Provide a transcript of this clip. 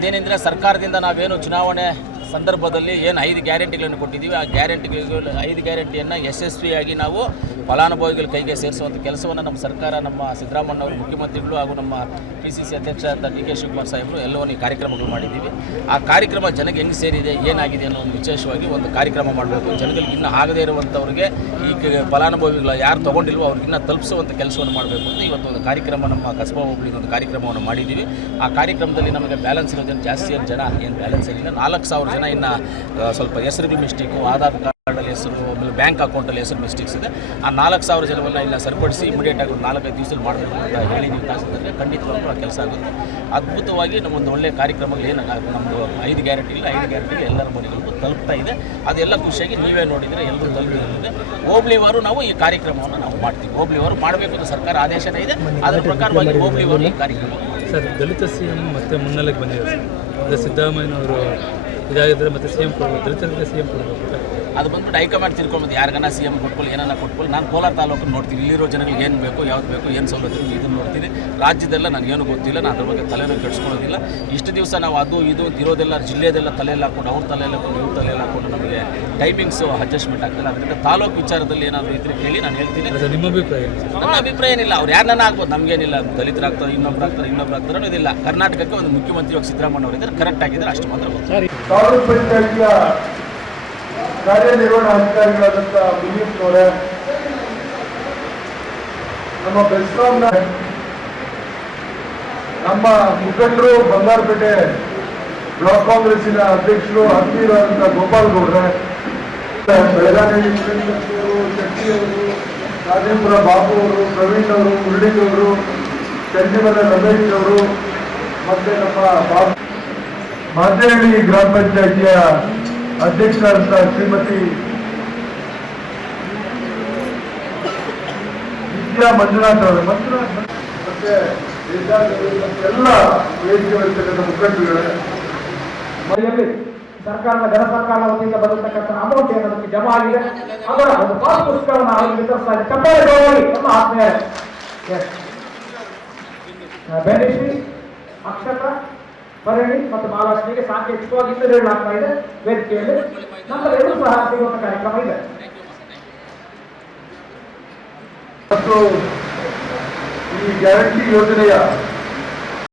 ನಮ್ಮದೇನೆಂದರೆ ಸರ್ಕಾರದಿಂದ ನಾವೇನು ಚುನಾವಣೆ ಸಂದರ್ಭದಲ್ಲಿ ಏನು 5 ಗ್ಯಾರಂಟಿಗಳನ್ನು ಕೊಟ್ಟಿದ್ದೀವಿ, ಆ ಗ್ಯಾರಂಟಿಗಳು 5 ಗ್ಯಾರಂಟಿಯನ್ನು ಯಶಸ್ವಿಯಾಗಿ ನಾವು ಫಲಾನುಭವಿಗಳ ಕೈಗೆ ಸೇರಿಸುವಂಥ ಕೆಲಸವನ್ನು ನಮ್ಮ ಸರ್ಕಾರ, ನಮ್ಮ ಸಿದ್ದರಾಮಯ್ಯನವರು ಮುಖ್ಯಮಂತ್ರಿಗಳು ಹಾಗೂ ನಮ್ಮ PCC ಅಧ್ಯಕ್ಷ ಡಿ ಕೆ ಶಿವಕುಮಾರ್ ಸಾಹೇಬರು ಎಲ್ಲವನ್ನೂ ಈ ಕಾರ್ಯಕ್ರಮಗಳು ಮಾಡಿದ್ದೀವಿ. ಆ ಕಾರ್ಯಕ್ರಮ ಜನಕ್ಕೆ ಹೆಂಗೆ ಸೇರಿದೆ, ಏನಾಗಿದೆ ಅನ್ನೋ ಒಂದು ವಿಶೇಷವಾಗಿ ಒಂದು ಕಾರ್ಯಕ್ರಮ ಮಾಡಬೇಕು. ಜನಗಳಿಗೆ ಇನ್ನೂ ಆಗದೇ ಇರುವಂಥವ್ರಿಗೆ ಈ ಫಲಾನುಭವಿಗಳು ಯಾರು ತೊಗೊಂಡಿಲ್ವೋ ಅವ್ರಿಗಿನ್ನ ತಲುಪಿಸುವಂಥ ಕೆಲಸವನ್ನು ಮಾಡಬೇಕು ಅಂತ ಇವತ್ತು ಒಂದು ಕಾರ್ಯಕ್ರಮ ನಮ್ಮ ಕಸಬಾ ಹೋಬಳಿಗೆ ಒಂದು ಕಾರ್ಯಕ್ರಮವನ್ನು ಮಾಡಿದ್ದೀವಿ. ಆ ಕಾರ್ಯಕ್ರಮದಲ್ಲಿ ನಮಗೆ ಬ್ಯಾಲೆನ್ಸ್ ಇರೋದೇನು ಜಾಸ್ತಿ ಜನ ಏನು ಬ್ಯಾಲೆನ್ಸ್ ಏನಿಲ್ಲ, 4,000 ಜನ ಇನ್ನು ಸ್ವಲ್ಪ ಹೆಸರುಗಳ ಮಿಸ್ಟೇಕು, ಆಧಾರ್ ಕಾರ್ಡಲ್ಲಿ ಹೆಸರು, ಆಮೇಲೆ ಬ್ಯಾಂಕ್ ಅಕೌಂಟಲ್ಲಿ ಹೆಸರು ಮಿಸ್ಟೇಕ್ಸ್ ಇದೆ. ಆ 4,000 ಜನವನ್ನು ಇಲ್ಲ ಸರಿಪಡಿಸಿ ಇಮಿಡಿಯೇಟಾಗಿ ಒಂದು 4-5 ದಿವಸದಲ್ಲಿ ಮಾಡಬೇಕು ಅಂತ ಹೇಳಿದ್ದೀವಿ ತಹಸೀಲ್ದಾರ್ಗೆ. ಖಂಡಿತವಾಗ್ಲೂ ಆ ಕೆಲಸ ಆಗುತ್ತೆ. ಅದ್ಭುತವಾಗಿ ನಮ್ಮೊಂದು ಒಳ್ಳೆಯ ಕಾರ್ಯಕ್ರಮಗಳು ಏನಾಗುತ್ತೆ, ನಮ್ಮದು 5 ಗ್ಯಾರಂಟಿ ಇಲ್ಲ, 5 ಗ್ಯಾರಂಟಿಗೆ ಎಲ್ಲರ ಮನೆಗಳಿಗೂ ತಲುಪ್ತಾ ಇದೆ. ಅದೆಲ್ಲ ಖುಷಿಯಾಗಿ ನೀವೇ ನೋಡಿದರೆ ಎಲ್ಲರೂ ತಲುಪಿದೆ. ಹೋಬಳಿವಾರು ನಾವು ಈ ಕಾರ್ಯಕ್ರಮವನ್ನು ನಾವು ಮಾಡ್ತೀವಿ. ಹೋಬಳಿವಾರು ಮಾಡಬೇಕು ಅಂತ ಸರ್ಕಾರ ಆದೇಶನೇ ಇದೆ. ಅದರ ಪ್ರಕಾರವಾಗಿ ಹೋಬಳಿವಾರು ಈ ಕಾರ್ಯಕ್ರಮ. ಸರ್, ದಲಿತ CM ಮತ್ತೆ ಮುನ್ನೆಲೆಗೆ ಬಂದಿದೆ ಸರ್. ಸಿದ್ದರಾಮಯ್ಯನವರು ಇದಾಗಿದ್ದರೆ ಮತ್ತೆ CM ಕೊಡಬೇಕು, ದಲಿತರಿಗೆ CM ಕೊಡಬೇಕು. ಅದು ಬಂದ್ಬಿಟ್ಟು ಹೈಕಮಾಂಡ್ ತಿಳ್ಕೊಂಬಂದು ಯಾರಿಗಾನ CM ಕೊಟ್ಕೊಳ್ಳಿ, ಏನನ್ನ ಕೊಟ್ಕೊಳ್ಳಿ. ನಾನು ಕೋಲಾರ ತಾಲೂಕನ್ನು ನೋಡ್ತೀನಿ, ಇಲ್ಲಿರೋ ಜನಗಳಿಗೆ ಏನು ಬೇಕು, ಯಾವ್ದು ಬೇಕು, ಏನು ಸೌಲಭ್ಯ ಇದನ್ನು ನೋಡ್ತೀನಿ. ರಾಜ್ಯದೆಲ್ಲ ನನಗೇನು ಗೊತ್ತಿಲ್ಲ, ನಾನು ಅದ್ರ ಬಗ್ಗೆ ತಲೆನೂ ಕೆಡಿಸ್ಕೊಳ್ಳೋದಿಲ್ಲ. ಇಷ್ಟು ದಿವಸ ನಾವು ಅದು ಇದು ಇರೋದೆಲ್ಲ ಜಿಲ್ಲೆದೆಲ್ಲ ತಲೆಯಲ್ಲಿ ಹಾಕೊಂಡು, ಅವ್ರ ತಲೆಯಲ್ಲಿ ಹಾಕೊಂಡು, ಇವ್ರ ತಲೆಯಲ್ಲಿ ಹಾಕೊಂಡು ನಮಗೆ ಟೈಮಿಂಗ್ಸು ಅಡ್ಜಸ್ಟ್ಮೆಂಟ್ ಆಗ್ತಿಲ್ಲ. ಅದರಿಂದ ತಾಲೂಕು ವಿಚಾರದಲ್ಲಿ ಏನಾದರೂ ಇದ್ರೆ ಕೇಳಿ ನಾನು ಹೇಳ್ತೀನಿ. ನಿಮ್ಮ ಅಭಿಪ್ರಾಯ? ನನ್ನ ಅಭಿಪ್ರಾಯ ಏನಿಲ್ಲ, ಅವ್ರು ಯಾರನ್ನ ಆಗ್ಬೋದು, ನಮಗೇನಿಲ್ಲ. ದಲಿತರಾಗ್ತಾರೆ, ಇನ್ನೊಬ್ರು ಆಗ್ತಾರೆ ಅನ್ನೋದಿಲ್ಲ. ಕರ್ನಾಟಕಕ್ಕೆ ಒಂದು ಮುಖ್ಯಮಂತ್ರಿ ಸಿದ್ದರಾಮಯ್ಯ ಅವರಿದ್ದಾರೆ, ಕರೆಕ್ಟ್ ಆಗಿದ್ದಾರೆ, ಅಷ್ಟು ಮಾತ್ರ ಗೊತ್ತು. ತಾಲೂಕು ಪಂಚಾಯತಿಯ ಕಾರ್ಯನಿರ್ವಹಣಾಧಿಕಾರಿಗಳಾದಂಥ ಮುನೀಫ್ನವರೇ, ನಮ್ಮ ಬೆಳಗಾಂನ ನಮ್ಮ ಮುಖಂಡರು, ಬಂಗಾರಪೇಟೆ ಬ್ಲಾಕ್ ಕಾಂಗ್ರೆಸ್ಸಿನ ಅಧ್ಯಕ್ಷರು ಹತ್ತಿರಾದಂಥ ಗೋಪಾಲ್ ಗೌಡ್ರೆ, ಬೆಳಗಾವಿ ಅವರು, ಶಕ್ತಿಯವರು, ರಾಜೇಂದ್ರ ಬಾಬು ಅವರು, ಪ್ರವೀಣ್ ಅವರು, ಮುರಳೀಧರ್ ಅವರು, ಚಂದಿಮಲ ರಮೇಶ್ ಅವರು, ಮತ್ತೆ ನಮ್ಮ ಮಾದೇಹಳ್ಳಿ ಗ್ರಾಮ ಪಂಚಾಯಿತಿಯ ಅಧ್ಯಕ್ಷರಾದಂಥ ಶ್ರೀಮತಿ ವಿದ್ಯಾ ಮಂಜುನಾಥ್ ಅವರು, ಮತ್ತೆ ಎಲ್ಲ ವೇದಿಕೆ ಇರ್ತಕ್ಕಂಥ ಮುಖಂಡರುಗಳೇ, ಸರ್ಕಾರದ ಘನ ಸರ್ಕಾರದ ವತಿಯಿಂದ ಬರತಕ್ಕಂಥ ಅಮೌಂಟ್ ಏನದಕ್ಕೆ ಜಮಾ ಆಗಿದೆ, ಅದರ ಒಂದು ಪಾಸ್ ಪುಸ್ತಕವನ್ನು ಅವರು ವಿತರಿಸ್ತಾ ಇದ್ದಾರೆ. ಚಪ್ಪಾಳೆ ಗೌರವಿ ನಮ್ಮ ಆತ್ಮೀಯ ಬೇರೇಶ್ವರಿ, ಅಕ್ಷತಾ, ಭರಣಿ ಮತ್ತು ಮಹಾಲಕ್ಷ್ಮಿಗೆ ಸಾಂಕೇತಿಕವಾಗಿ ಇಂದು ಹೇಳಲಾಗ್ತಾ ಇದೆ ವೇದಿಕೆಯಲ್ಲಿ. ನಂತರ ಎಲ್ಲರೂ ಸಹ ಸಿಗುವಂಥ ಕಾರ್ಯಕ್ರಮ ಇದೆ. ಮತ್ತು ಈ ಗ್ಯಾರಂಟಿ ಯೋಜನೆಯ